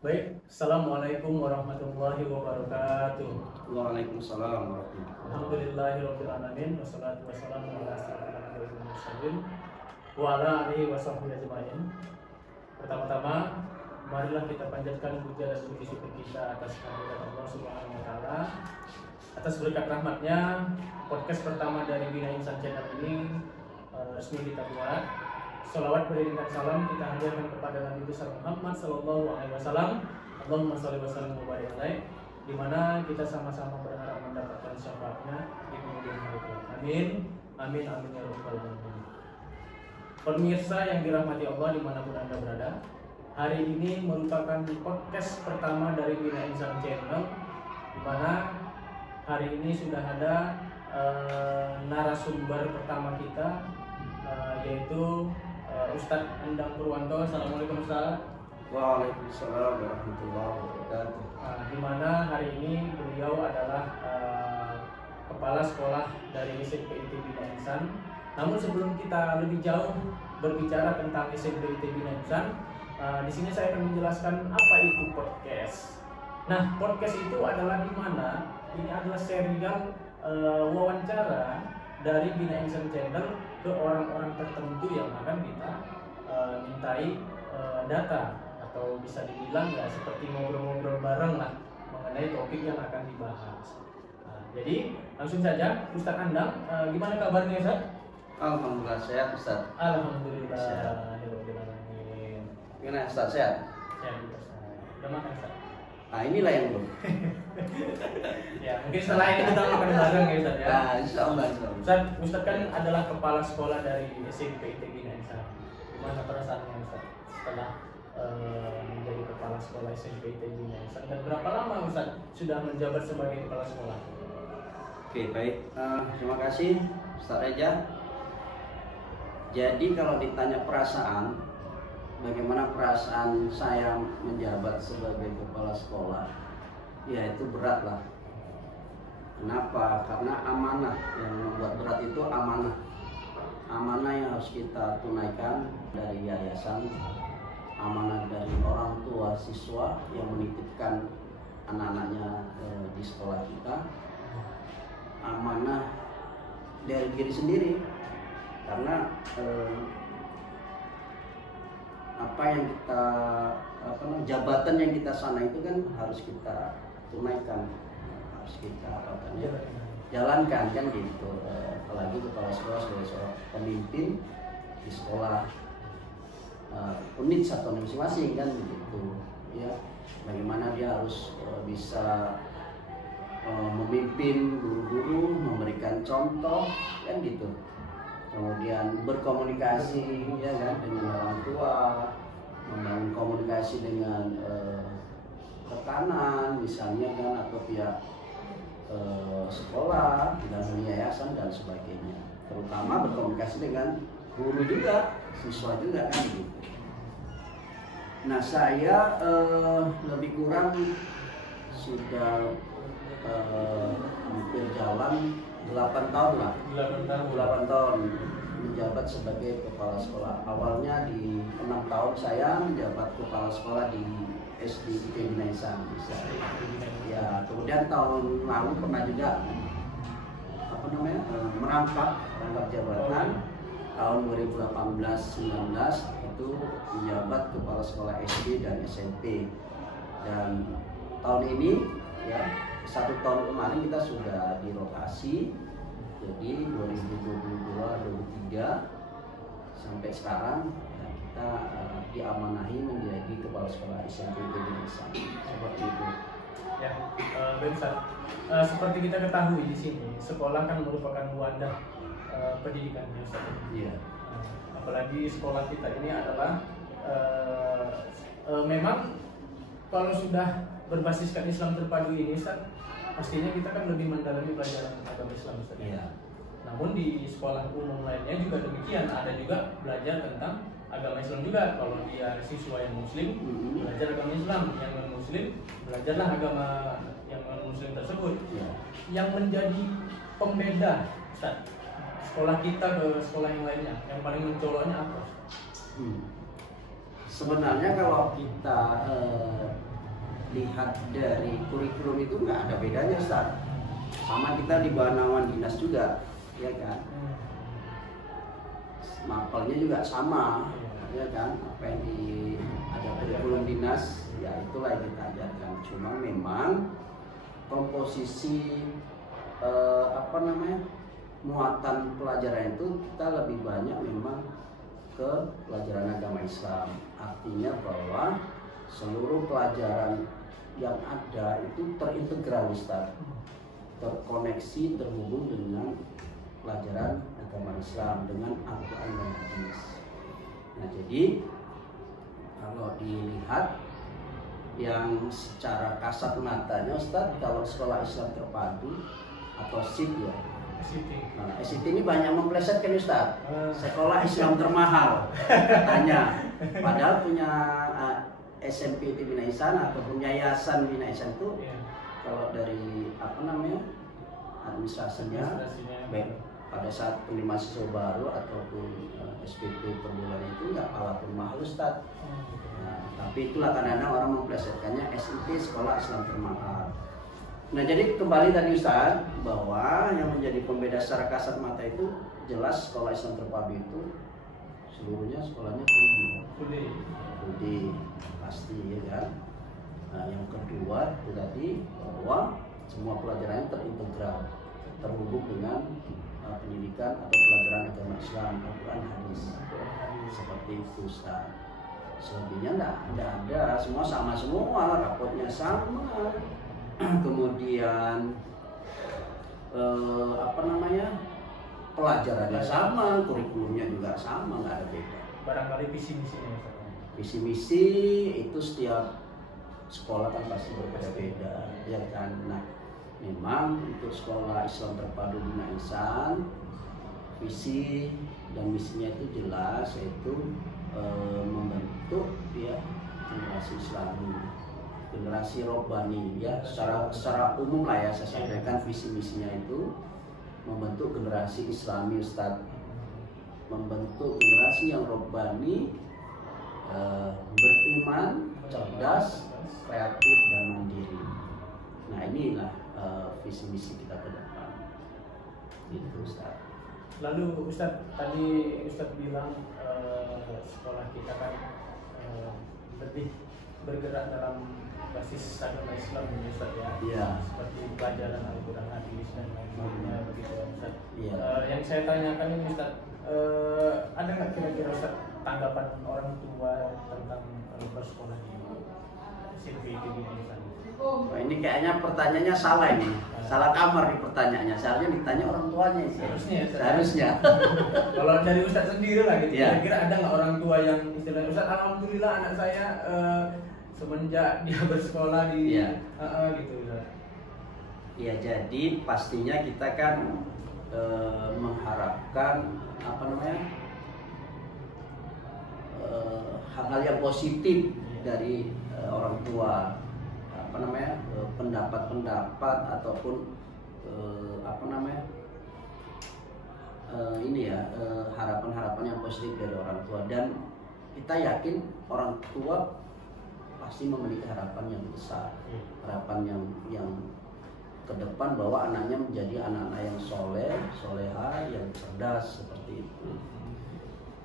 Baik, Assalamualaikum warahmatullahi wabarakatuh. Waalaikumsalam warahmatullahi wabarakatuh. Alhamdulillahirabbil alamin wassalatu wassalamu ala asyrofil anbiya'i wal mursalin wa ala alihi washabbihi ajmain. Pertama-tama, marilah kita panjatkan puja dan puji syukur kita atas kehadirat Allah Subhanahu wa taala. Atas berkat rahmatnya, podcast pertama dari Bina Insan Channel ini resmi kita buat. Salawat beriringan salam kita hadirkan kepada Nabi besar Muhammad Sallallahu Alaihi Wasallam. Allahumma sholli wa sallim wa barik alaihi. Di mana kita sama-sama berharap mendapatkan syafaatnya di kemudian hari. Amin, amin, amin ya rabbal alamin. Pemirsa yang dirahmati Allah dimanapun anda berada, hari ini merupakan podcast pertama dari Bina Insan Channel, di mana hari ini sudah ada narasumber pertama kita, yaitu Ustadz Endang Purwanto. Assalamualaikum Ustadz. Waalaikumsalam warahmatullahi wabarakatuh. Di mana hari ini beliau adalah kepala sekolah dari SMP IT Bina Insan. Namun sebelum kita lebih jauh berbicara tentang SMP IT Bina Insan, di sini saya akan menjelaskan apa itu podcast. Nah, podcast itu adalah di mana ini adalah serial wawancara dari Bina Insan Channel ke orang-orang tertentu yang akan kita mintai data, atau bisa dibilang ya seperti ngobrol-ngobrol bareng lah mengenai topik yang akan dibahas. Jadi langsung saja, Ustadz Andang, gimana kabarnya Ustadz? Alhamdulillah sehat Ustaz. Alhamdulillah. Sehat. Gimana Ustaz, sehat? Sehat Ustadz. Udah makan Ustadz? Nah inilah yang belum. Ya mungkin setelah ini kita makan bareng ya Ustadz ya. Nah, insya Allah. Ustadz kan adalah kepala sekolah dari SMP IT Bina Insan. Gimana perasaannya Ustadz setelah menjadi kepala sekolah SMP IT Bina Insan, dan berapa lama Ustadz sudah menjabat sebagai kepala sekolah? Oke, baik. Terima kasih Ustaz Reza. Jadi kalau ditanya perasaan, bagaimana perasaan saya menjabat sebagai kepala sekolah, ya itu berat lah. Kenapa? Karena amanah yang membuat berat itu amanah. Amanah yang harus kita tunaikan dari yayasan, amanah dari orang tua siswa yang menitipkan anak-anaknya di sekolah kita, amanah dari diri sendiri. Karena apa yang kita jabatan yang kita sana itu kan harus kita tunaikan, harus kita jalankan kan gitu. Apalagi kepala sekolah sebagai seorang pemimpin di sekolah, unit satu masing-masing kan begitu ya. Bagaimana dia harus bisa memimpin guru-guru, memberikan contoh kan gitu. Kemudian berkomunikasi ya kan dengan orang tua, membangun komunikasi dengan tekanan misalnya kan, atau pihak sekolah dan yayasan dan sebagainya. Terutama berkomunikasi dengan guru juga, siswa juga kan gitu. Nah saya lebih kurang sudah hampir jalan 8 tahun lah. 8 tahun menjabat sebagai kepala sekolah. Awalnya di 6 tahun saya menjabat kepala sekolah di SD IT Bina Insan. Ya, kemudian tahun lalu pernah juga merangkap jabatan. Tahun 2018-19 itu menjabat kepala sekolah SD dan SMP. Dan tahun ini ya, 1 tahun kemarin kita sudah dirotasi, jadi 2022-2023 sampai sekarang ya, kita diamanahi menjadi kepala sekolah SMP Bina Insan. Seperti itu. Ya, baik Ustaz. Seperti kita ketahui di sini, sekolah kan merupakan wadah pendidikan ya Ustaz. Iya. Apalagi sekolah kita ini adalah memang kalau sudah berbasiskan Islam terpadu ini Ustaz, pastinya kita kan lebih mendalami pelajaran agama Islam Ustaz. Iya. Namun di sekolah umum lainnya juga demikian, ada juga belajar tentang agama Islam juga. Kalau dia siswa yang muslim, belajar agama Islam, yang non muslim belajarlah agama yang non muslim tersebut. Iya. Yang menjadi pembeda Ustaz, sekolah kita ke sekolah yang lainnya, yang paling mencoloknya apa? Sebenarnya kalau kita lihat dari kurikulum itu nggak ada bedanya Ustaz. Sama kita di bawah naungan dinas juga, ya kan? Mapelnya juga sama, ya kan? Apa yang ada kurikulum dinas, ya itulah yang kita ajarkan. Cuma memang komposisi muatan pelajaran itu kita lebih banyak memang ke pelajaran agama Islam. Artinya bahwa seluruh pelajaran yang ada itu terintegral Ustaz, terkoneksi, terhubung dengan pelajaran agama Islam, dengan Al-Quran dan Hadis. Nah jadi kalau dilihat yang secara kasat matanya Ustaz, kalau sekolah Islam terpadu atau SIT ya, nah, SIT ini banyak memplesetkan Ustaz, sekolah Islam termahal katanya, padahal punya SMP di Bina Ihsan ataupun yayasan Bina Ihsan itu kalau dari administrasinya baik pada saat pilih mahasiswa baru ataupun SPP per bulan itu nggak kalah pun mahal Ustaz. Nah, tapi itulah kadang-kadang orang memplesetkannya SIT sekolah Islam termahal. Nah jadi kembali tadi Ustaz, bahwa yang menjadi pembeda secara kasat mata itu jelas sekolah Islam terpadu itu seluruhnya sekolahnya Budi pasti ya kan. Nah, yang kedua itu tadi bahwa semua pelajarannya terintegral, terhubung dengan pendidikan atau pelajaran agama Islam, Al-Quran, Hadis, seperti itu Ustaz. Selebihnya enggak ada, semua sama semua, rapotnya sama, kemudian pelajarannya sama, kurikulumnya juga sama, nggak ada beda. Barangkali visi misinya. Visi misi itu setiap sekolah kan pasti berbeda-beda, ya kan. Nah, memang untuk sekolah Islam terpadu Bina Ihsan, visi dan misinya itu jelas, yaitu membentuk ya generasi Islami, generasi Robbani ya, secara umum lah ya saya sampaikan visi misinya itu membentuk generasi Islami Ustaz, membentuk generasi yang Robbani, beriman, cerdas, kreatif dan mandiri. Nah inilah visi misi kita ke depan. Itu Ustaz. Lalu Ustaz, tadi Ustaz bilang sekolah kita kan lebih bergerak dalam basis agama Islam ya Ustaz ya. Iya. Seperti pelajaran Al-Quran, Hadis dan lain-lainnya begitu ya Ustaz. Iya. Yang saya tanyakan ini Ustaz, ada nggak kira-kira Ustaz tanggapan orang tua tentang bersekolah di SMP di Bina Ihsan? Wah, ini kayaknya pertanyaannya salah ini, salah kamar nih pertanyaannya. Seharusnya ditanya orang tuanya sih. Seharusnya. Kalau dari Ustaz sendiri lah gitu, Yeah. kira-kira ada nggak orang tua yang istilahnya Ustaz, alhamdulillah anak saya semenjak dia bersekolah di gitu Ustaz. Ya jadi pastinya kita kan mengharapkan hal-hal yang positif dari orang tua, pendapat-pendapat ataupun harapan-harapan yang positif dari orang tua, dan kita yakin orang tua pasti memiliki harapan yang besar, harapan yang ke depan bahwa anaknya menjadi anak-anak yang soleh, soleha, yang cerdas seperti itu.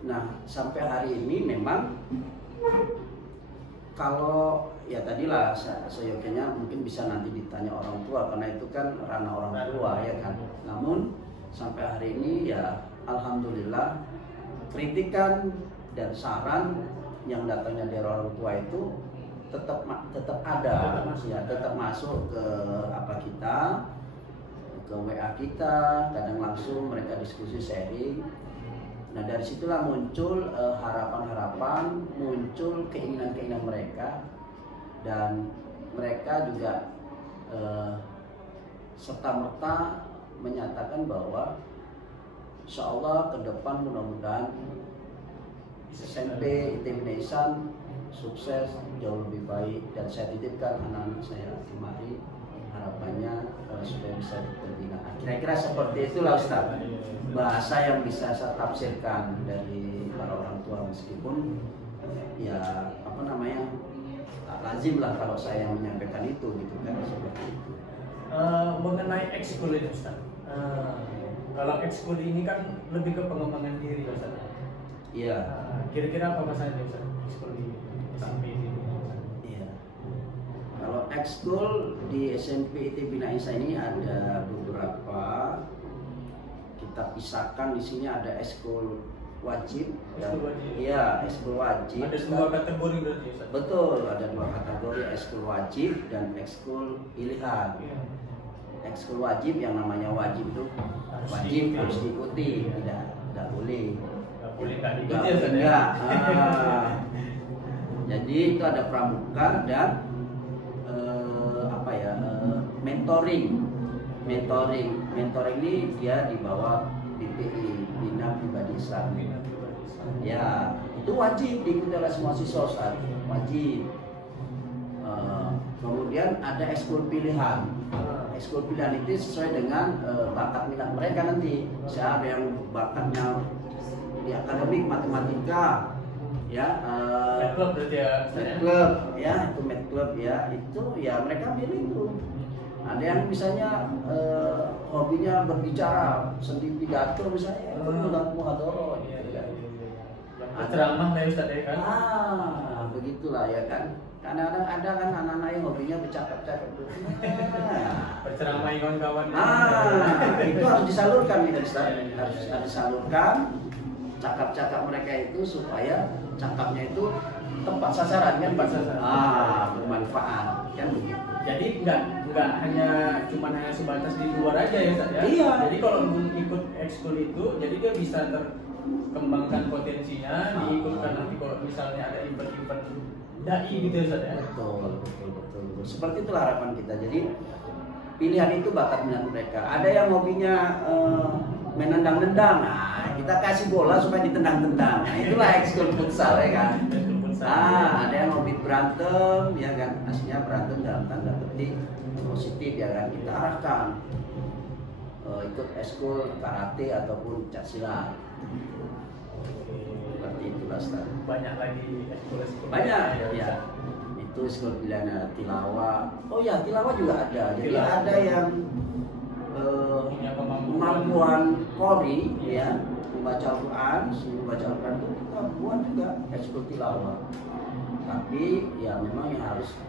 Nah sampai hari ini memang kalau ya tadilah seyogyanya mungkin bisa nanti ditanya orang tua karena itu kan ranah orang tua ya kan. Namun sampai hari ini ya alhamdulillah kritikan dan saran yang datangnya dari orang tua itu tetap ada, ya tetap masuk ke kita, ke WA kita, kadang langsung mereka diskusi sharing. Nah dari situlah muncul harapan-harapan, muncul keinginan-keinginan mereka, dan mereka juga serta-merta menyatakan bahwa insya Allah ke depan mudah-mudahan SMP Bina Ihsan sukses jauh lebih baik, dan saya titipkan anak-anak saya kemari, harapannya supaya bisa terbina. Kira-kira seperti itulah Ustaz, bahasa yang bisa saya tafsirkan dari para orang tua, meskipun ya tak lazim lazim lah kalau saya menyampaikan itu gitu kan, seperti itu. Mengenai ekskul ini Ustaz, kalau ekskul ini kan lebih ke pengembangan diri Ustaz. Iya. Kira-kira apa masalahnya Ustaz ekskul di SMP ini? Iya. Kalau ekskul di SMP IT Bina Insa ini ada beberapa, kita pisahkan di sini. Ada ekskul wajib. Ekskul wajib. Iya, ekskul wajib. Ada dua kategori berarti Ustaz? Betul, ada dua kategori, ekskul wajib dan ekskul pilihan. Iya. Ekskul wajib yang namanya wajib itu wajib harus diikuti, tidak boleh. Nggak boleh nggak Tidak diikuti ya Ustaz ya? enggak. Jadi itu ada pramuka dan mentoring ini dia di bawah BPI, Bina Pribadi Islam. Ya, itu wajib diikuti oleh semua siswa Ustaz, wajib. Kemudian ada ekskul pilihan. Ekskul pilihan itu sesuai dengan bakat minat mereka nanti. Siapa yang bakatnya di akademik matematika, ya, Math club berarti ya? math club, ya itu math club ya, itu ya mereka pilih itu. Ada yang misalnya hobinya berbicara, seni pidato misalnya, itu muhadharah. Ceramah lah Ustaz ya kan? Begitulah ya kan. Kadang-kadang ada kan anak-anak yang hobinya bercakap-cakap. Berceramah kawan-kawan. Itu harus disalurkan gitu Ustaz. Harus disalurkan cakap-cakap mereka itu supaya cakapnya itu tepat sasaran kan. Tepat sasaran. Bermanfaat kan begitu. Jadi nggak hanya sebatas di luar aja ya Ustaz ya? Iya. Jadi kalau ikut ekskul itu, jadi dia bisa terkembangkan potensinya, diikutkan nanti kalau misalnya ada event-event dai gitu ya Ustaz ya? Betul. Seperti itulah harapan kita. Jadi pilihan itu bakat minat mereka. Ada yang hobinya menendang-nendang. Nah, kita kasih bola supaya ditendang-tendang. Nah, itulah ekskul futsal ya kan. Ada yang hobi berantem ya kan. Aslinya berantem dalam tanda petik positif ya kan. Kita arahkan ikut ekskul karate ataupun caksilat. Seperti itulah Ustaz. Banyak lagi ekskul. Banyak ya. Itu ekskul pilihan tilawah. Oh ya, tilawah juga ada. Jadi ada yang kemampuan qori ya, membaca Al-Quran, membaca Al-Quran itu kita buat juga ekskul tilawah. Tapi ya memang yang harus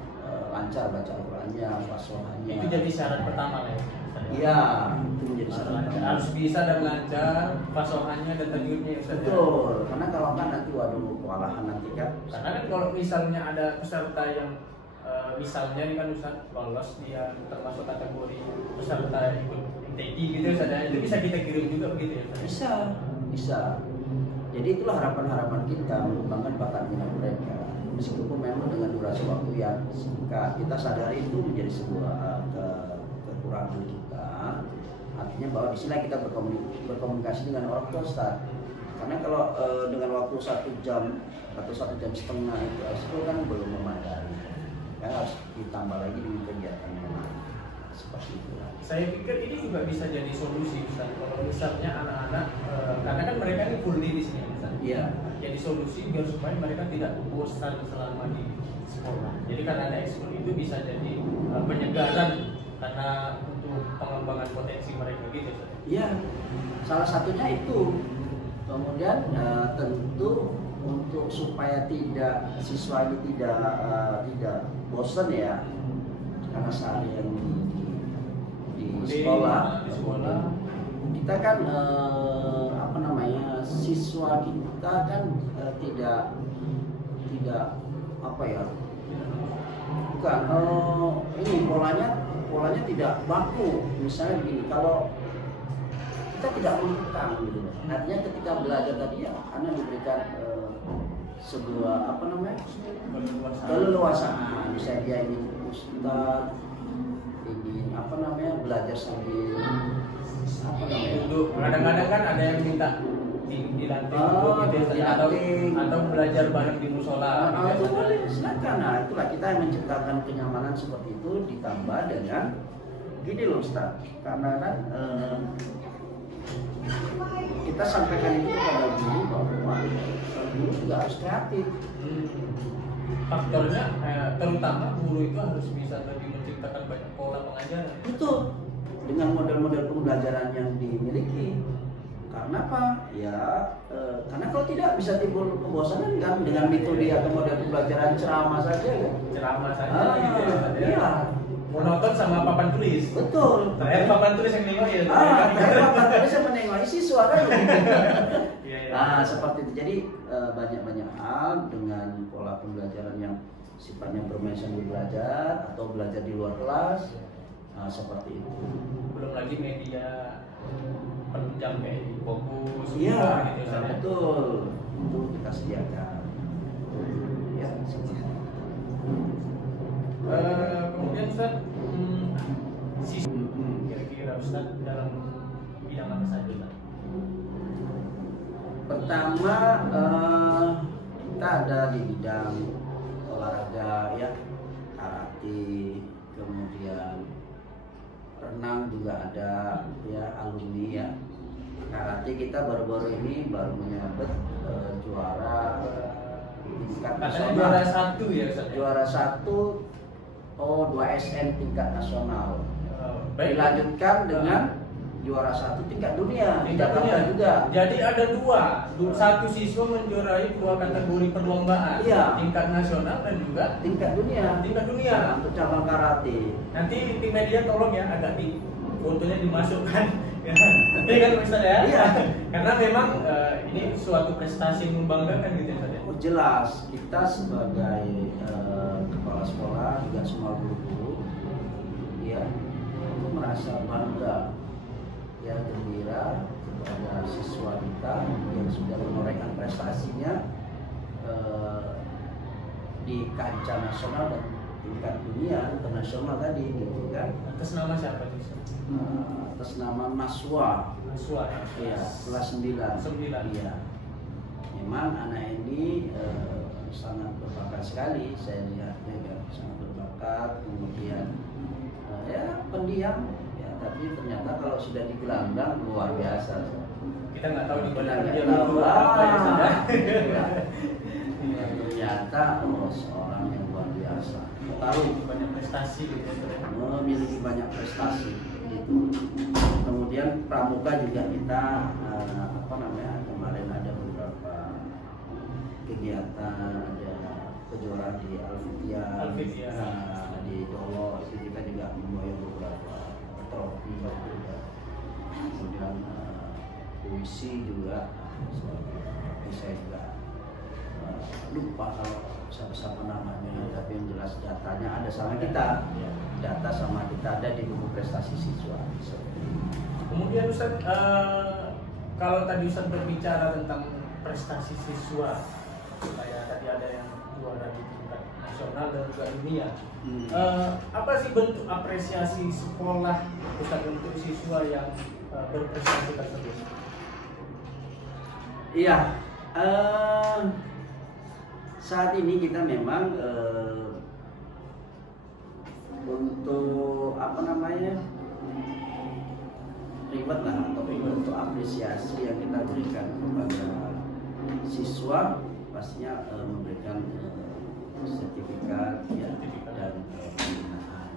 lancar baca Al-Qurannya, fasohannya. Itu jadi syarat pertama lah ya? Iya, itu menjadi syarat. Harus bisa dan lancar fasohannya dan tajwidnya ya Ustaz. Betul, karena kalau kan nanti waduh kewalahan nanti kan. Karena kan kalau misalnya ada peserta yang misalnya nih kan Ustaz lolos, dia termasuk kategori peserta ikut MTQ gitu Ustaz ya, itu bisa kita kirim juga begitu ya Ustaz? Bisa. Jadi itulah harapan-harapan kita mengembangkan bakat minat mereka. Meskipun memang dengan durasi waktu yang singkat, kita sadari itu menjadi sebuah kekurangan kita. Artinya bahwa di sini kita berkomunikasi dengan orang tua Ustaz. Karena kalau dengan waktu 1 jam atau 1 jam setengah itu kan belum memadai. Kan harus ditambah lagi dengan kegiatan yang lain. Seperti itu. Saya pikir ini juga bisa jadi solusi Ustaz. Kalau misalnya anak-anak, karena kan mereka ini full day di sini Ustaz. Iya. Jadi solusi biar supaya mereka tidak bosan selama di sekolah. Jadi kan ada ekskul itu bisa jadi penyegaran karena untuk pengembangan potensi mereka gitu Ustaz. Iya. Salah satunya itu. Kemudian tentu untuk supaya siswa ini tidak bosan ya, karena seharian di sekolah, kita kan siswa kita kan tidak apa ya, bukan ini polanya tidak baku. Misalnya begini, kalau kita tidak mengekang gitu, artinya ketika belajar tadi ya anak diberikan sebuah keleluasaan. Misalnya dia ingin ustaz, ingin belajar sambil duduk. Kadang-kadang kan ada yang minta dilantik atau belajar bareng di musola. Itu boleh, silakan. Nah, itulah kita yang menciptakan kenyamanan seperti itu, ditambah dengan gini loh Ustaz, karena kan kita sampaikan itu kepada guru bahwa guru juga harus kreatif. faktornya terutama guru itu harus bisa lebih menciptakan banyak pola pengajaran. Betul. Dengan model-model pembelajaran yang dimiliki. Karena apa? Ya, karena kalau tidak bisa timbul kebosanan kan dengan metode atau model pembelajaran ceramah saja kan. Ceramah saja gitu ya. Iya. Monoton sama papan tulis. Betul. Terakhir papan tulis yang nengok ya. Terakhir papan tulis yang menengok siswa kan. Iya, iya. Nah, seperti itu. Jadi banyak-banyak hal dengan pola pembelajaran yang sifatnya bermain sambil belajar atau belajar di luar kelas. Nah, seperti itu. Belum lagi media penunjang kayak fokus Iya, gitu misalnya. betul. Itu kita sediakan. Ya, seperti itu. Kemudian Ustaz, kira-kira Ustaz dalam bidang apa saja Ustaz? Pertama, kita ada di bidang olahraga ya, karate, kemudian renang juga ada ya, alumni ya. Karate kita baru-baru ini baru menyabet juara tingkat Katanya nasional. juara 1 ya Ustaz? Juara 1 2 SN tingkat nasional. Baik. Dilanjutkan dengan juara 1 tingkat dunia di Tingkat Jakarta dunia juga. Jadi ada satu siswa menjuarai 2 kategori perlombaan, Iya. tingkat nasional dan juga Tingkat dunia. tingkat dunia. Untuk cabang karate. Nanti tim media tolong ya agak di fotonya dimasukkan. Iya kan Ustaz ya? Iya. Karena memang ini suatu prestasi yang membanggakan gitu ya Ustaz ya. Oh, jelas kita sebagai kepala sekolah juga semua guru-guru ya itu merasa bangga ya, gembira kepada siswa kita yang sudah menorehkan prestasinya di kancah nasional dan tingkat dunia internasional tadi gitu kan. Atas nama siapa itu Ustaz? Atas nama Maswa. Maswa ya. Iya, kelas 9. 9. Iya. Memang anak ini sangat berbakat sekali, saya lihatnya kan sangat berbakat, kemudian ya pendiam ya, tapi ternyata kalau sudah digelanggang luar biasa. Kita nggak tahu di mana Kita dia nggak dulu tahu. apa ya Ustaz ya. Ternyata seorang yang luar biasa, tahu Banyak prestasi gitu ya Ustaz ya. memiliki banyak prestasi gitu. Kemudian pramuka juga kita kemarin ada beberapa kegiatan, ada kejuaraan di Alfitia, di Dolo itu kita juga membawa beberapa trofi juga. Kemudian puisi juga, saya juga lupa kalau siapa namanya, tapi yang jelas datanya ada sama kita, data sama kita ada di buku prestasi siswa. Kemudian Ustaz, kalau tadi Ustaz berbicara tentang prestasi siswa, kayak tadi ada yang juara di tingkat nasional dan juga dunia. Apa sih bentuk apresiasi sekolah Ustaz untuk siswa yang berprestasi tersebut? Iya, saat ini kita memang untuk reward lah atau bentuk apresiasi yang kita berikan kepada siswa pastinya memberikan sertifikat ya, dan pembinaan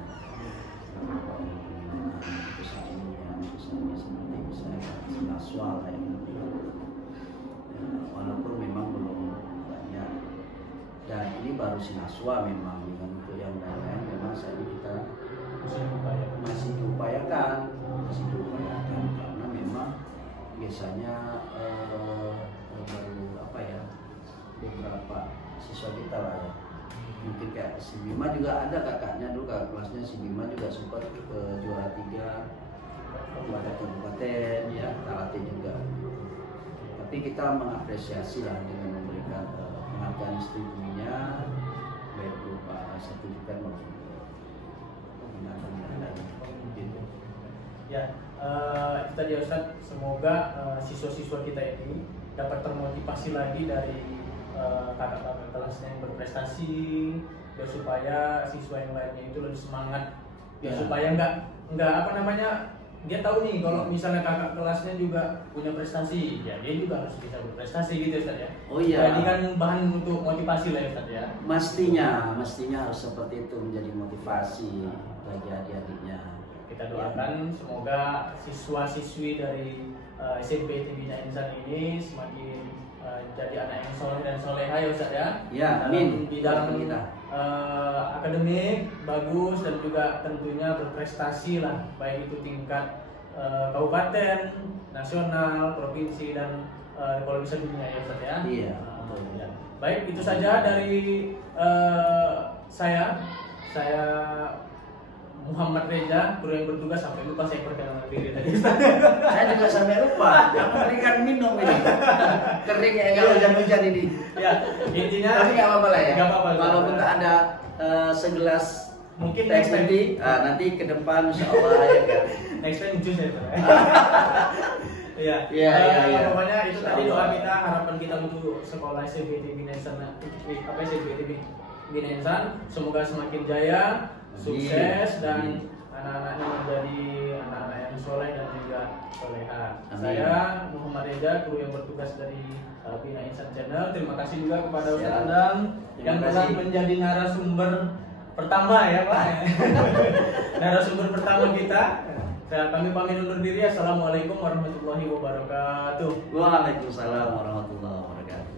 seperti misalnya Sinaswa ya, walaupun memang belum banyak dan ini baru Sinaswa memang, dengan untuk yang lain memang saat ini kita masih diupayakan karena memang biasanya beberapa siswa kita lah ya, mungkin kayak si Bima juga ada kakaknya dulu, kakak kelasnya si Bima juga sempat juara 3 kabupaten ya, karate juga. Tapi kita mengapresiasi lah dengan memberikan penghargaan istimewa baik berupa sertifikat maupun pembinaan gitu. Ya, itu tadi Ustaz, semoga siswa-siswa kita ini dapat termotivasi lagi dari kakak-kakak kelasnya yang berprestasi, ya, supaya siswa yang lainnya itu lebih semangat, ya, supaya nggak dia tahu nih kalau misalnya kakak kelasnya juga punya prestasi, ya dia juga harus bisa berprestasi gitu ya Ustaz ya. Oh iya. Jadi kan bahan untuk motivasi lah ya Ustaz ya. Mestinya harus seperti itu, menjadi motivasi bagi adik-adiknya. Kita doakan semoga siswa-siswi dari SMP Bina Insan ini semakin jadi anak yang soleh dan soleha ya Ustaz ya. Ya, dalam amin. bidang Kita. akademik bagus dan juga tentunya berprestasi lah, baik itu tingkat kabupaten, nasional, provinsi dan kalau bisa dunia ya Ustaz ya. Iya. Ya. Baik, itu saja dari saya Muhammad Reza, guru yang bertugas. Sampai lupa saya perkenalan diri tadi. Saya juga sampai lupa. Kamu berikan minum ini. Kering ya, kalau hujan-hujan ini. Ya, intinya. Tapi nggak apa-apa lah ya. Nggak apa-apa. Walaupun tak ada segelas mungkin teh next time. putih, nanti ke depan insya Allah ya kan. Next time jus ya. Iya. Iya. Pokoknya itu tadi doa kita, harapan kita untuk sekolah SMPT Bina Insan. SMPT Bina Insan semoga semakin jaya, sukses dan anak-anaknya menjadi anak-anak yang soleh dan juga soleha. Saya Muhammad Reza, guru yang bertugas dari Bina Insan Channel. Terima kasih juga kepada Ustaz Adam yang telah menjadi narasumber pertama ya Pak. Narasumber pertama kita. Kami pamit undur diri. Assalamualaikum warahmatullahi wabarakatuh. Waalaikumsalam warahmatullahi wabarakatuh.